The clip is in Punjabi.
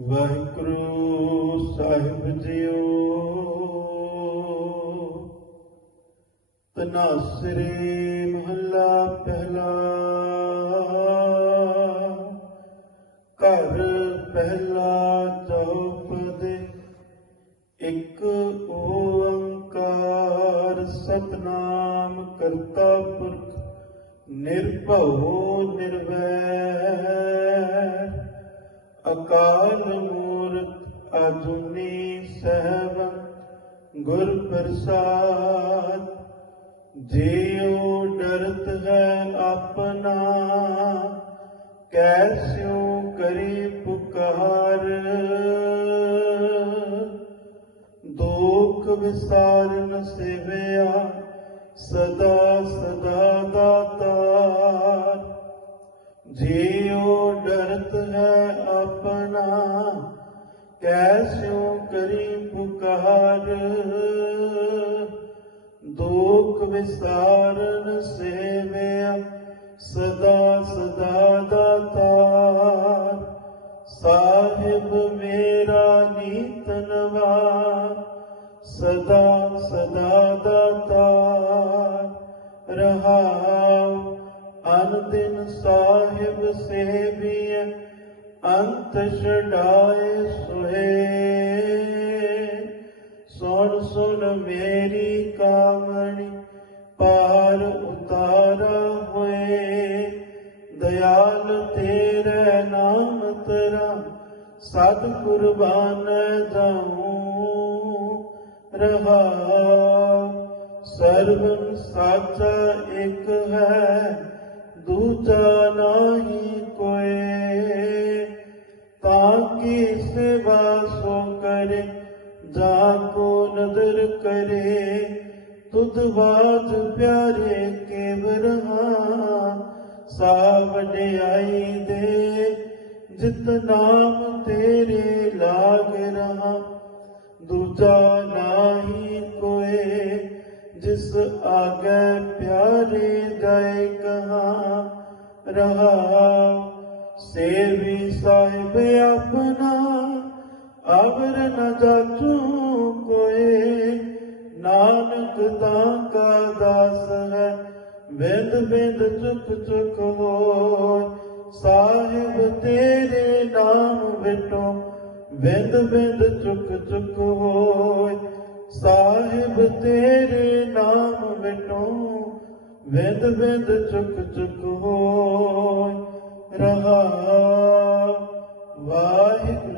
ਵਾਹਿਗੁਰੂ ਸਾਹਿਬ ਜੀਓ। ਤਨਾਸਰੇ ਮਹੱਲਾ ਪਹਿਲਾ। ਘਰ ਪਹਿਲਾ ਚੌਪਦੇ ਇੱਕ ਓੰਕਾਰ ਸਤਨਾਮ ਕਰਤਾ ਪੁਰਖ। ਨਿਰਭਉ ਨਿਰਵੈਰ ਅਕਾਲ ਮੂਰਤ ਅਜੂਨੀ ਸਹਿਬੰ, ਗੁਰ ਪ੍ਰਸਾਦ। ਜਿਉ ਡਰਤ ਹੈ ਆਪਣਾ ਕੈਸਿਉ ਕਰੀ ਪੁਕਾਰ। ਦੁਖ ਵਿਸਾਰਨ ਸੇਵਿਆ ਸਦਾ ਸਦਾ ਦਾਤਾਰ ਜਿਉ ਡਰਤ ਹੈ ਆਪਣਾ ਕੈਸਿਉ ਕਰੀ ਪੁਕਾਰ, ਦੁਖ ਵਿਸਾਰਨ ਸੇਵਿਆ ਸਦਾ ਸਦਾ ਦਾਤਾਰ ਸਾਹਿਬ ਮੇਰਾ ਨੀਤ ਨਵਾ ਸਦਾ ਸਦਾ ਦਾਤਾਰ ਰਹਾਉ ਅਨ ਦਿਨ ਸਾਹਿਬ ਸੇਵੀਐ ਅੰਤ ਛਡਾਏ ਸੋਏ ਸੁਣ ਸੁਣ ਮੇਰੀ ਕਾਮਣੀ ਪਾਰ ਉਤਾਰਾ ਹੋਏ। ਦਇਆਲ ਤੇਰੇ ਨਾਮ ਤੇਰਾ ਸਤ ਕੁਰਬਾਨ ਜਾਉ ਰਹਾ ਸਰਵਨ ਸਾਚਾ ਇੱਕ ਹੈ, ਦੂਜਾ ਨਹੀਂ ਕੋਏ ਕਰੇ, ਜਾ ਕੋ ਨਦਰ ਕਰੇ, ਤੁਧ ਬਾਜ ਪਿਆਰੇ ਕੇਵ ਰਹਾ ਸਾ ਵਡਿਆਈ ਦੇ, ਜਿਤ ਨਾਮ ਤੇਰੇ ਲਾਗ ਰਹਾ। ਦੂਜਾ ਨਾਹੀ ਕੋਏ, ਜਿਸ ਆਗੇ ਪਿਆਰੇ ਗਏ ਕਹਾ ਰਹਾ ਸੇਵੀ ਸਾਹਿਬ ਆਪਣਾ। ਅਵਰ ਨ ਜਾਚੂ ਕੋਏ, ਨਾਨਕ ਤਾਂ ਕਾ ਦਾਸ ਹੈ, ਬਿੰਦ ਬਿੰਦ ਚੁਕ ਚੁਕ ਹੋਏ। ਸਾਹਿਬ ਤੇਰੇ ਨਾਮ ਵਿਟੋ ਬਿੰਦ ਬਿੰਦ ਚੁਕ ਚੁਕ ਹੋਏ। ਸਾਹਿਬ ਤੇਰੇ ਨਾਮ ਵਿਟੋ ਬਿੰਦ ਬਿੰਦ ਚੁਕ ਚੁਕ ਹੋਏ। ਰਹਾ ਵਾਹਿਗੁਰੂ।